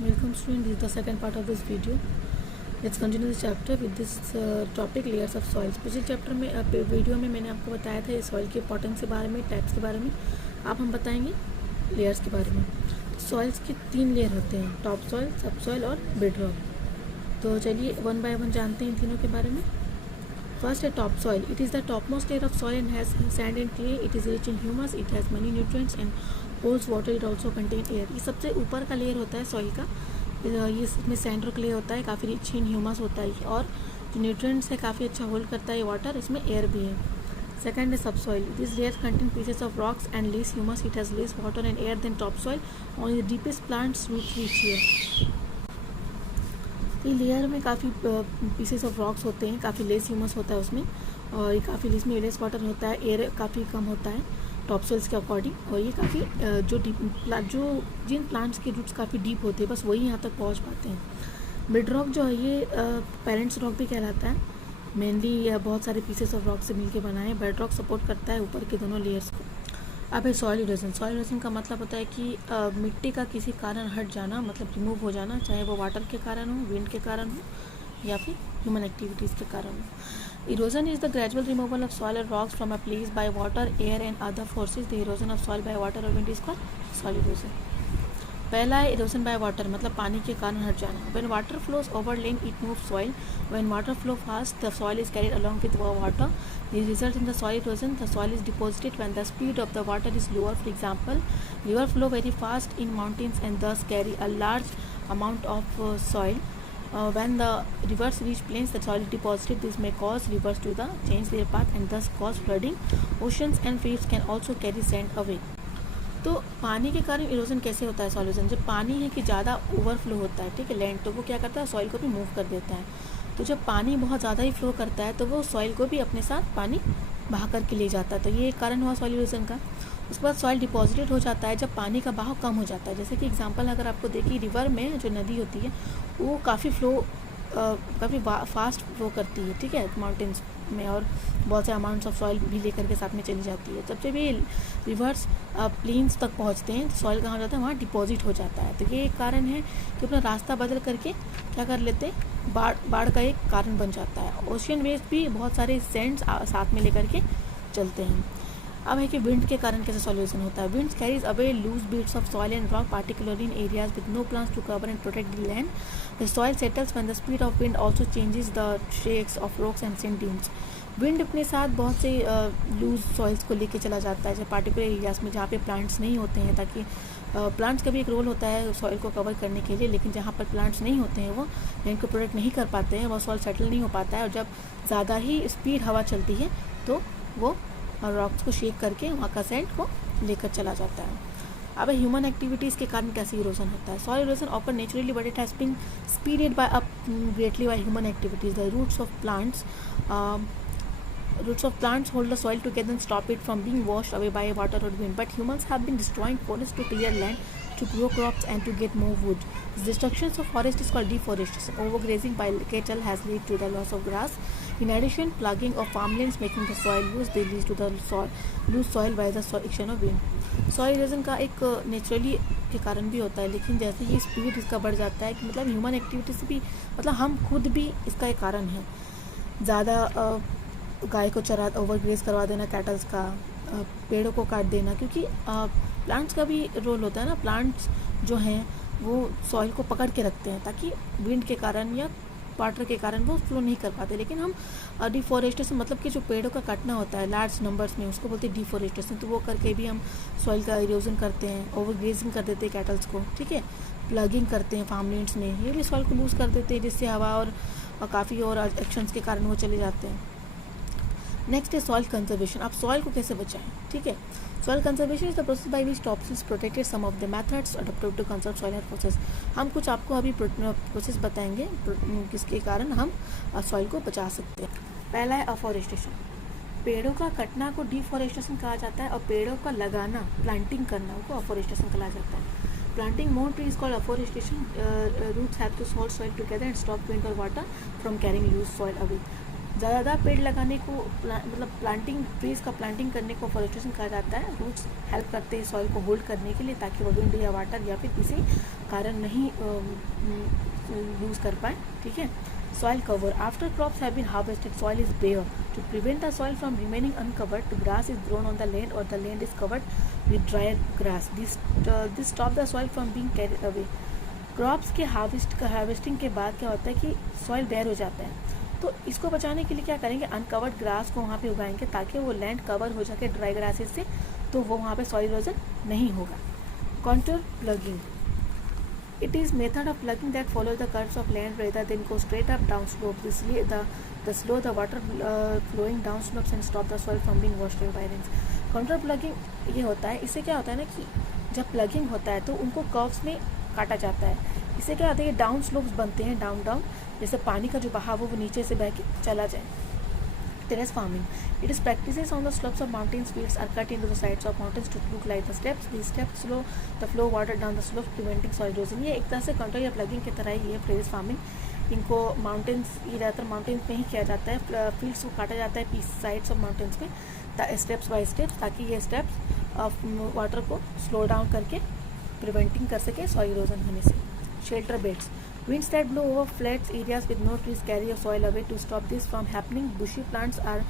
Welcome student, this is the second part of this video. Let's continue this chapter with this topic layers of soils. पिछले chapter में video में मैंने आपको बताया था soil के इंपॉर्टेंस के बारे में, टाइप्स के बारे में. अब हम बताएंगे लेयर्स के बारे में. सॉइल्स के 3 लेयर होते हैं, टॉप सॉइल, सब सॉइल और बेड रॉक. तो चलिए वन बाय वन जानते हैं इन तीनों के बारे में. फर्स्ट है top soil. It is the top most layer of soil and has sand and clay. It is rich in humus. It has money nutrients and holds water. It also contain air. ये सबसे ऊपर का layer होता है soil का. ये इसमें sand और क्ले होता है, काफ़ी रिच इन ह्यूमस होता है और जो न्यूट्रिएंट्स है काफ़ी अच्छा होल्ड करता है वाटर. इसमें एयर भी है. सेकंड है subsoil. This layer contain pieces of rocks and less humus. It has less water and air than topsoil. Only the deepest plants roots reach here. ये layer में काफ़ी pieces of rocks होते हैं, काफ़ी less humus होता है उसमें, और ये काफ़ी इसमें लेस वाटर होता है, एयर काफ़ी कम होता है टॉप सॉइल्स के अकॉर्डिंग. और ये काफ़ी जो जिन प्लांट्स के रूट्स काफ़ी डीप होते हैं बस वही यहाँ तक पहुँच पाते हैं. मिड रॉक जो है ये पेरेंट्स रॉक भी कहलाता है. मेनली बहुत सारे पीसेस ऑफ रॉक से मिलकर बना है. बेड रॉक सपोर्ट करता है ऊपर के दोनों लेयर्स को. अब है सॉइल इरोजन. सॉइल इरोजन का मतलब होता है कि मिट्टी का किसी कारण हट जाना, मतलब रिमूव हो जाना, चाहे वो वाटर के कारण हो, विंड के कारण हो या फिर ह्यूमन एक्टिविटीज़ के कारण हो. Erosion is the gradual removal of soil और rocks from a place by water, air and other forces. The erosion of soil by water और wind is called soil erosion. पहला है इरोजन बाय वाटर, मतलब पानी के कारण हट जाना. When water flows over land it move soil. When water flow fast the soil is carried along with water. This results in the soil erosion. The soil is deposited when the speed of the water is lower. For example, river flow very fast in mountains and thus carry a large amount of soil. When the rivers reach plains, the soil is deposited. This may cause rivers to change their path and thus cause flooding. Oceans and fields can also carry sand away. तो पानी के कारण erosion कैसे होता है soil erosion? जब पानी है कि ज़्यादा ओवरफ्लो होता है, ठीक है, लैंड, तो वो क्या करता है, सॉइल को भी मूव कर देता है. तो जब पानी बहुत ज़्यादा ही फ्लो करता है तो वो सॉइल को भी अपने साथ पानी बहा करके ले जाता है. तो ये एक कारण हुआ सॉइल इरोजन का. उसके बाद सॉइल डिपॉजिटेड हो जाता है जब पानी का बहाव कम हो जाता है. जैसे कि एग्जांपल अगर आपको देखिए, रिवर में जो नदी होती है वो काफ़ी फास्ट फ्लो करती है, ठीक है, माउंटेन्स में, और बहुत से अमाउंट्स ऑफ सॉइल भी लेकर के साथ में चली जाती है. जब ये रिवर्स प्लेन्स तक पहुंचते हैं तो सॉइल कहाँ हो जाता है, वहाँ डिपॉजिट हो जाता है. तो ये एक कारण है कि अपना रास्ता बदल करके क्या कर लेते हैं, बाढ़ का एक कारण बन जाता है. ओशियन वेव्स भी बहुत सारे सैंड्स साथ में लेकर के चलते हैं. अब है कि विंड के कारण कैसे सॉल्यूशन होता है. Winds carries away loose bits of soil and rock, particularly in areas with no plants to cover and protect the land. The soil settles when the speed of wind also changes the shapes of rocks and sand dunes. Wind अपने साथ बहुत से loose soils को लेके चला जाता है, जैसे पार्टिकुलर एरियाज में जहाँ पे प्लांट्स नहीं होते हैं, ताकि प्लांट्स का भी एक रोल होता है सॉइल को कवर करने के लिए, लेकिन जहाँ पर प्लांट्स नहीं होते हैं वो लैंड को प्रोटेक्ट नहीं कर पाते हैं, वो सॉइल सेटल नहीं हो पाता है. और जब ज़्यादा ही स्पीड हवा चलती है तो वो रॉक्स को शेक करके वहाँ का सैंड को लेकर चला जाता है. अब ह्यूमन एक्टिविटीज़ के कारण कैसे इरोजन होता है. Soil erosion occur naturally but it has been speeded by up greatly by human activities. The roots of plants hold the soil together and stop it from being washed away by water or wind. But humans have been destroying forests to clear land, to grow crops and to get more wood. The destruction of forest is called deforestation. Overgrazing by cattle has led to the loss of grass. In addition, plugging of farmlands making the soil loose, they lead to the loose soil by the action of wind. Soil erosion का एक naturally के कारण भी होता है, लेकिन जैसे ही speed इसका बढ़ जाता है कि मतलब ह्यूमन एक्टिविटी से भी, मतलब हम खुद भी इसका एक कारण है. ज़्यादा गाय को चरा ओवरग्रेज करवा देना, कैटल्स का, पेड़ों को काट देना, क्योंकि प्लांट्स का भी रोल होता है ना. प्लांट्स जो हैं वो सॉइल को पकड़ के रखते हैं ताकि विंड के कारण या वाटर के कारण वो फ्लो नहीं कर पाते. लेकिन हम डिफॉरेस्टेशन, मतलब कि जो पेड़ों का काटना होता है लार्ज नंबर्स में, उसको बोलते हैं डिफॉरेस्टेशन. तो वो करके भी हम सॉइल का इरोजन करते हैं, ओवरग्रेजिंग कर देते हैं कैटल्स को, ठीक है, प्लगिंग करते हैं फार्मलैंड्स में, ये भी सॉइल को लूज कर देते हैं, जिससे हवा और काफ़ी और एक्शंस के कारण वो चले जाते हैं. नेक्स्ट है सॉइल कंजर्वेशन. आप सॉइल को कैसे बचाएं, ठीक है. Soil conservation is the process by which topsoil protected. Some of the methods adopted to conserve soil and process. हम कुछ आपको अभी प्रोसेस बताएंगे किसके कारण हम सॉइल को बचा सकते हैं. पहला है अफॉरेस्टेशन. पेड़ों का कटना को डिफॉरेस्टेशन कहा जाता है, और पेड़ों का लगाना, प्लांटिंग करना, को अफॉरेस्टेशन कहा जाता है. Planting more trees called afforestation. Roots have to hold soil together and stop wind or water from carrying loose soil away. ज़्यादा पेड़ लगाने को मतलब प्लांटिंग, ट्रीज़ का प्लांटिंग करने को फॉरेस्टेशन कहा जाता है। रूट्स हेल्प करते हैं सॉइल को होल्ड करने के लिए, ताकि वो विंड या वाटर या फिर किसी कारण नहीं लूज़ कर पाए, ठीक है। Soil cover, after crops have been harvested soil is bare to prevent the soil from remaining uncovered, grass is grown on the land और the land is covered with dry grass, this stop the soil from being carried away. Crops के harvesting के बाद क्या होता है कि soil bear हो जाता है, तो इसको बचाने के लिए क्या करेंगे, अनकवर्ड ग्रास को वहाँ पे उगाएंगे ताकि वो लैंड कवर हो जाके ड्राई ग्रासेस से, तो वो वहाँ पे सॉइल इरोजन नहीं होगा। Contour ploughing, it is method of ploughing that follow the curves of land rather than go straight up down slope, इसलिए the slow the water flowing down slopes and stop the soil from being washed by rains. Contour ploughing ये होता है, इससे क्या होता है ना कि जब प्लगिंग होता है तो उनको कर्व्स में काटा जाता है। इससे क्या होता है कि डाउन स्लोप्स बनते हैं, डाउन जैसे पानी का जो बहाव हो वो नीचे से बह के चला जाए। Terrace farming, it is practices on the slopes of mountains, fields are cut into the sides of mountains to look like the steps, these steps slow the flow water down the slope preventing soil erosion. ये एक तरह से control या plugging की तरह ही है terrace farming. इनको mountains, ये ज़्यादातर माउंटेन्स में ही किया जाता है, फील्ड्स को काटा जाता है पीस साइड्स ऑफ माउंटेन्स में स्टेप्स बाय स्टेप्स, ताकि ये स्टेप्स ऑफ वाटर को स्लो डाउन करके प्रिवेंटिंग कर सके सॉइल इरोजन होने से। Shelter beds, winds that blow over flat areas with no trees carry your soil away. To stop this from happening, bushy plants are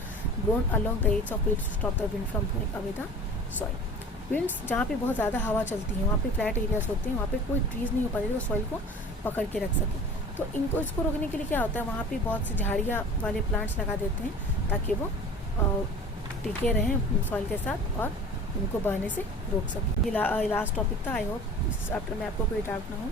grown along the edge of it to stop the wind from blowing away the soil. Winds जहाँ पे बहुत ज़्यादा हवा चलती है, वहाँ पे flat areas होते हैं, वहाँ पे कोई ट्रीज़ नहीं हो पाती तो सॉइल को पकड़ के रख सके। तो इनको इसको रोकने के लिए क्या होता है, वहाँ पे बहुत सी झाड़ियाँ वाले प्लांट्स लगा देते हैं ताकि वो टिके रहें सॉइल के साथ और उनको बहने से रोक सकें। ये लास्ट टॉपिक था। आई होप इस चैप्टर में आपको कोई डाउट ना हो।